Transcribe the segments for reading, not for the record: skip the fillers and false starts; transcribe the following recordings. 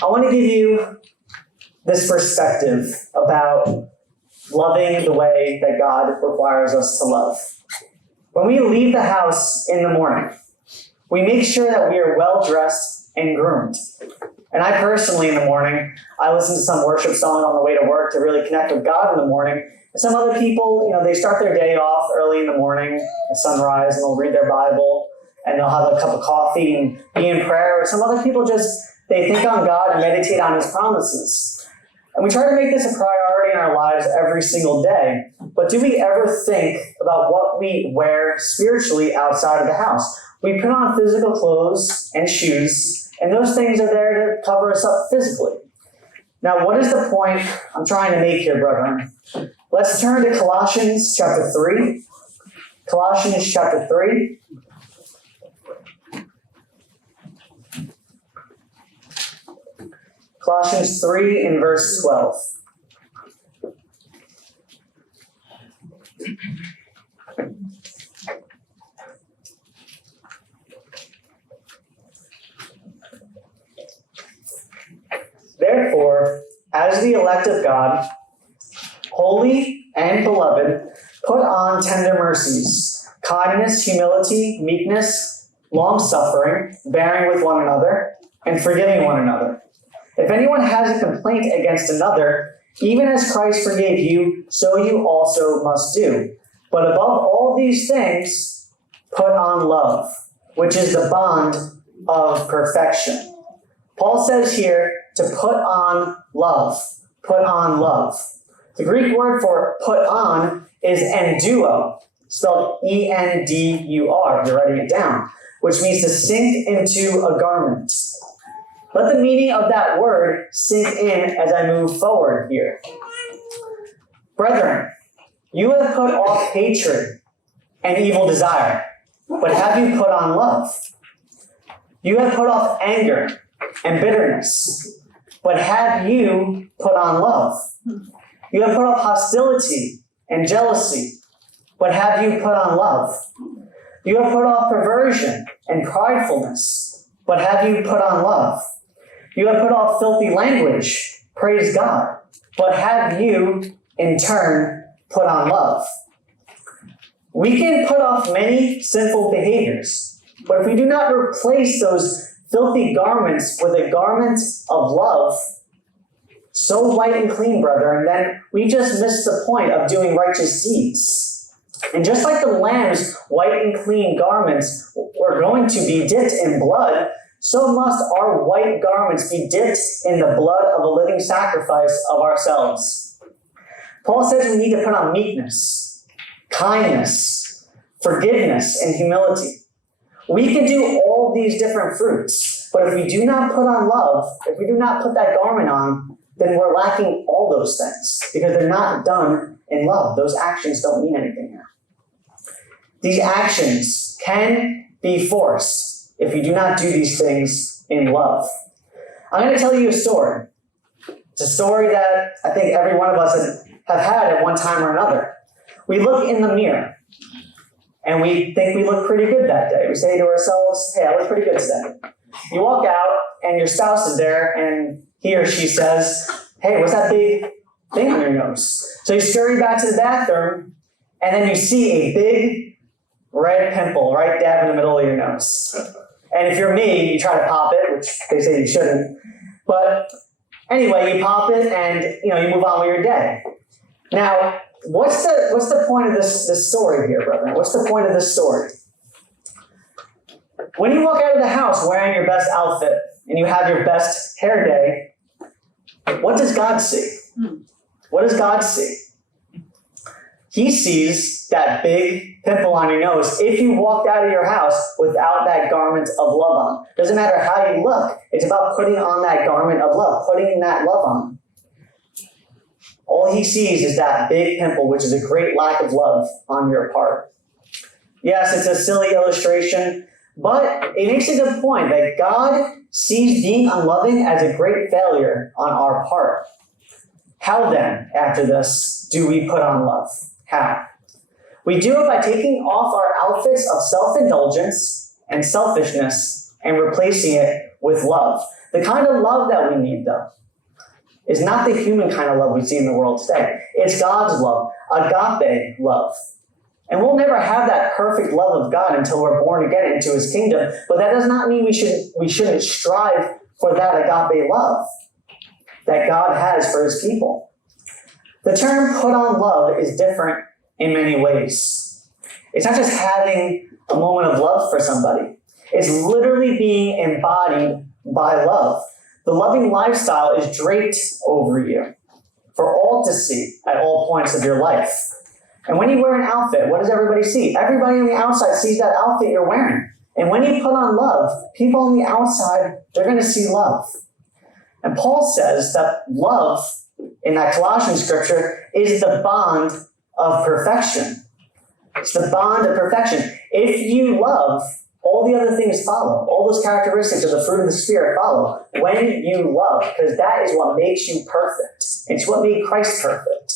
I want to give you this perspective about loving the way that God requires us to love. When we leave the house in the morning, we make sure that we are well dressed and groomed. And I personally, in the morning, I listen to some worship song on the way to work to really connect with God in the morning. And some other people, they start their day off early in the morning at sunrise, and they'll read their Bible, and they'll have a cup of coffee and be in prayer. Or some other people they think on God and meditate on His promises. And we try to make this a priority in our lives every single day. But do we ever think about what we wear spiritually outside of the house? We put on physical clothes and shoes, and those things are there to cover us up physically. Now, what is the point I'm trying to make here, brethren? Let's turn to Colossians chapter 3. Colossians chapter 3. Colossians 3 in verse 12. Therefore, as the elect of God, holy and beloved, put on tender mercies, kindness, humility, meekness, long-suffering, bearing with one another, and forgiving one another. If anyone has a complaint against another, even as Christ forgave you, so you also must do. But above all these things, put on love, which is the bond of perfection. Paul says here to put on love. Put on love. The Greek word for put on is enduo, spelled E-N-D-U-R, if you're writing it down, which means to sink into a garment. Let the meaning of that word sink in as I move forward here. Brethren, you have put off hatred and evil desire, but have you put on love? You have put off anger and bitterness, but have you put on love? You have put off hostility and jealousy, but have you put on love? You have put off perversion and pridefulness, but have you put on love? You have put off filthy language, praise God, but have you, in turn, put on love? We can put off many sinful behaviors, but if we do not replace those filthy garments with a garment of love, so white and clean, brethren, then we just miss the point of doing righteous deeds. And just like the lamb's white and clean garments were going to be dipped in blood, so must our white garments be dipped in the blood of a living sacrifice of ourselves. Paul says we need to put on meekness, kindness, forgiveness, and humility. We can do all these different fruits, but if we do not put on love, if we do not put that garment on, then we're lacking all those things because they're not done in love. Those actions don't mean anything here. These actions can be forced if you do not do these things in love. I'm going to tell you a story. It's a story that I think every one of us have had at one time or another. We look in the mirror, and we think we look pretty good that day. We say to ourselves, hey, I look pretty good today. You walk out, and your spouse is there, and he or she says, hey, what's that big thing on your nose? So you scurry back to the bathroom, and then you see a big red pimple right dab in the middle of your nose. And if you're me, you try to pop it, which they say you shouldn't. But anyway, you pop it and you move on with your day. Now, what's the point of this story here, brother? What's the point of this story? When you walk out of the house wearing your best outfit and you have your best hair day, what does God see? What does God see? He sees that big pimple on your nose if you walked out of your house without that garment of love on. Doesn't matter how you look. It's about putting on that garment of love, putting that love on. All he sees is that big pimple, which is a great lack of love on your part. Yes, it's a silly illustration, but it makes a good point that God sees being unloving as a great failure on our part. How then, after this, do we put on love? How? We do it by taking off our outfits of self-indulgence and selfishness and replacing it with love. The kind of love that we need, though, is not the human kind of love we see in the world today. It's God's love, agape love. And we'll never have that perfect love of God until we're born again into his kingdom. But that does not mean we shouldn't strive for that agape love that God has for his people. The term put on love is different in many ways. It's not just having a moment of love for somebody. It's literally being embodied by love. The loving lifestyle is draped over you for all to see at all points of your life. And when you wear an outfit, what does everybody see? Everybody on the outside sees that outfit you're wearing. And when you put on love, people on the outside, they're going to see love. And Paul says that love, in that Colossians scripture, is the bond of perfection. It's the bond of perfection. If you love, all the other things follow. All those characteristics of the fruit of the Spirit follow when you love, because that is what makes you perfect. It's what made Christ perfect.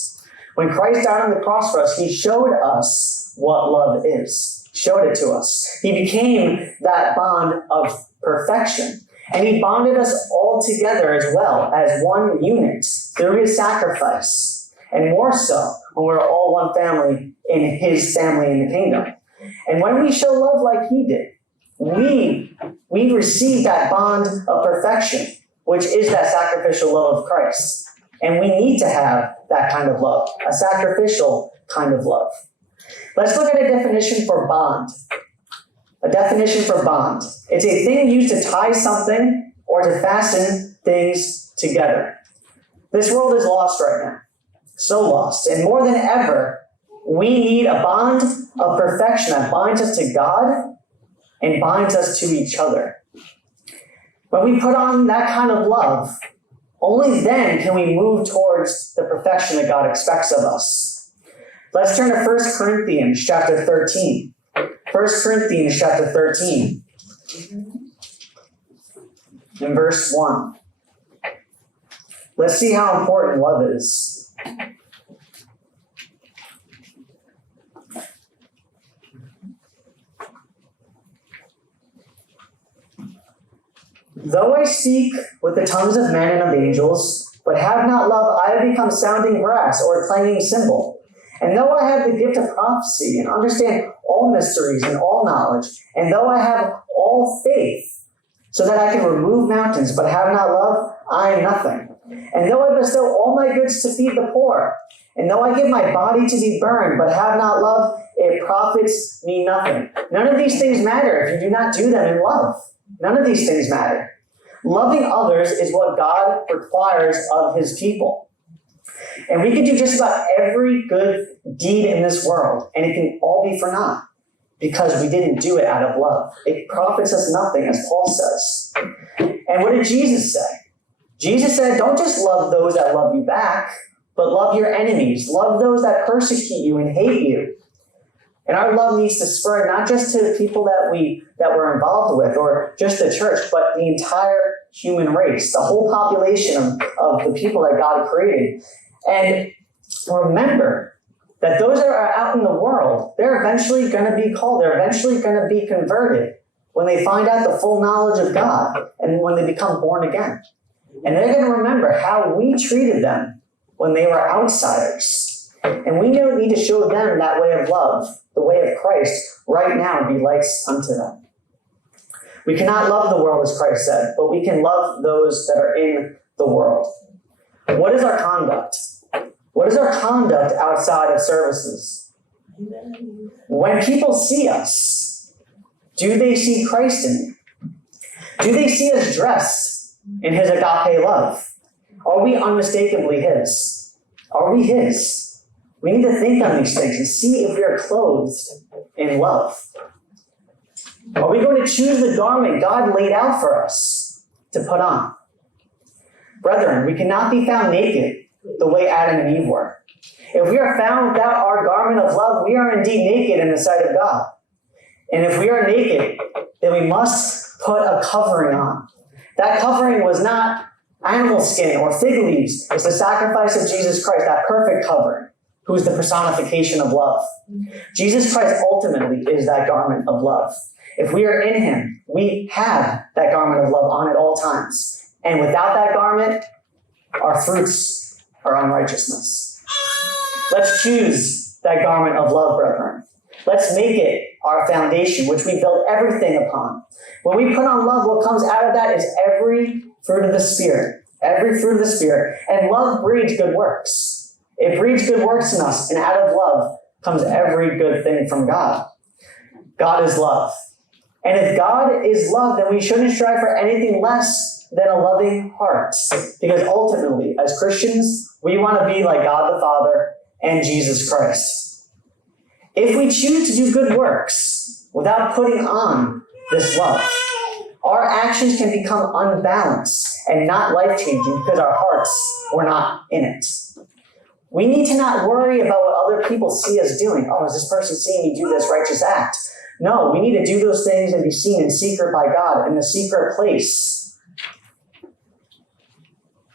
When Christ died on the cross for us, he showed us what love is. Showed it to us. He became that bond of perfection. And he bonded us all together as well as one unit through his sacrifice. And more so when we're all one family in his family in the kingdom. And when we show love like he did, we receive that bond of perfection, which is that sacrificial love of Christ. And we need to have that kind of love, a sacrificial kind of love. Let's look at a definition for bond. A definition for bond. It's a thing used to tie something or to fasten things together. This world is lost right now. So lost. And more than ever, we need a bond of perfection that binds us to God and binds us to each other. When we put on that kind of love, only then can we move towards the perfection that God expects of us. Let's turn to 1 Corinthians chapter 13. 1 Corinthians chapter 13. In verse 1. Let's see how important love is. Though I speak with the tongues of men and of angels, but have not love, I have become sounding brass or a clanging cymbal. And though I have the gift of prophecy and understand all mysteries and all knowledge, and though I have all faith, so that I can remove mountains, but have not love, I am nothing. And though I bestow all my goods to feed the poor, and though I give my body to be burned, but have not love, it profits me nothing. None of these things matter if you do not do them in love. None of these things matter. Loving others is what God requires of his people. And we can do just about every good deed in this world, and it can all be for naught, because we didn't do it out of love. It profits us nothing, as Paul says. And what did Jesus say? Jesus said, don't just love those that love you back, but love your enemies. Love those that persecute you and hate you. And our love needs to spread not just to people that we're involved with or just the church, but the entire human race, the whole population of the people that God created. And remember that those that are out in the world, they're eventually going to be called. They're eventually going to be converted when they find out the full knowledge of God and when they become born again. And they're going to remember how we treated them when they were outsiders. And we don't need to show them that way of love, the way of Christ, right now and be lights unto them. We cannot love the world, as Christ said, but we can love those that are in the world. What is our conduct? What is our conduct outside of services? When people see us, do they see Christ in me? Do they see us dressed in his agape love? Are we unmistakably his? Are we his? We need to think on these things and see if we are clothed in love. Are we going to choose the garment God laid out for us to put on? Brethren, we cannot be found naked the way Adam and Eve were. If we are found without our garment of love, we are indeed naked in the sight of God. And if we are naked, then we must put a covering on. That covering was not animal skin or fig leaves. It's the sacrifice of Jesus Christ, that perfect covering, who is the personification of love. Jesus Christ ultimately is that garment of love. If we are in him, we have that garment of love on at all times. And without that garment, our fruits are unrighteousness. Let's choose that garment of love, brethren. Let's make it our foundation, which we build everything upon. When we put on love, what comes out of that is every fruit of the Spirit. Every fruit of the Spirit. And love breeds good works. It breeds good works in us, and out of love comes every good thing from God. God is love. And if God is love, then we shouldn't strive for anything less than a loving heart. Because ultimately, as Christians, we want to be like God the Father and Jesus Christ. If we choose to do good works without putting on this love, our actions can become unbalanced and not life-changing because our hearts were not in it. We need to not worry about what other people see us doing. Oh, is this person seeing me do this righteous act? No, we need to do those things and be seen in secret by God in the secret place.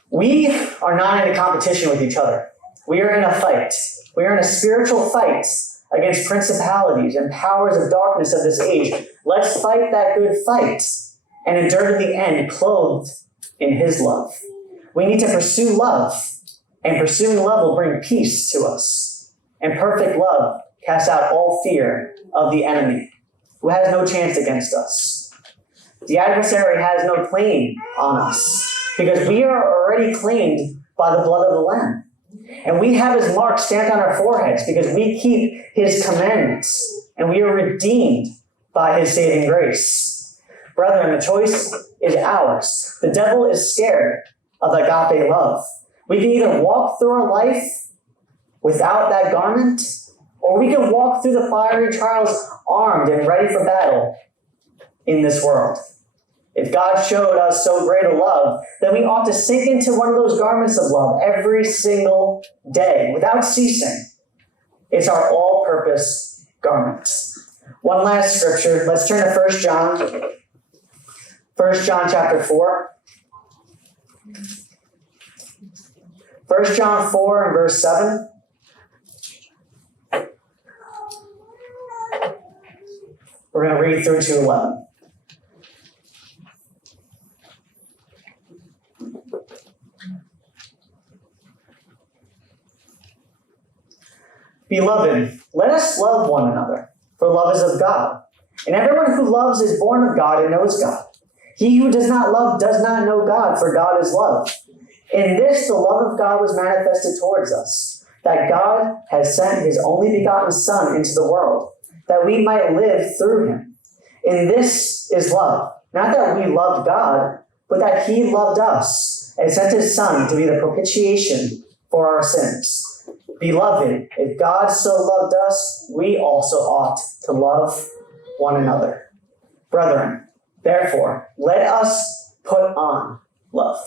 We are not in a competition with each other. We are in a fight. We are in a spiritual fight against principalities and powers of darkness of this age. Let's fight that good fight and endure to the end, clothed in His love. We need to pursue love, and pursuing love will bring peace to us. And perfect love casts out all fear of the enemy, who has no chance against us. The adversary has no claim on us, because we are already claimed by the blood of the Lamb. And we have His mark stamped on our foreheads because we keep His commandments, and we are redeemed by His saving grace. Brethren, the choice is ours. The devil is scared of agape love. We can either walk through our life without that garment, or we can walk through the fiery trials armed and ready for battle in this world. If God showed us so great a love, then we ought to sink into one of those garments of love every single day without ceasing. It's our all-purpose garment. One last scripture. Let's turn to 1 John. 1 John chapter 4. 1 John 4 and verse 7. We're going to read through to 11. Beloved, let us love one another, for love is of God. And everyone who loves is born of God and knows God. He who does not love does not know God, for God is love. In this the love of God was manifested towards us, that God has sent His only begotten Son into the world, that we might live through Him. In this is love, not that we loved God, but that He loved us and sent His Son to be the propitiation for our sins. Beloved, if God so loved us, we also ought to love one another. Brethren, therefore, let us put on love.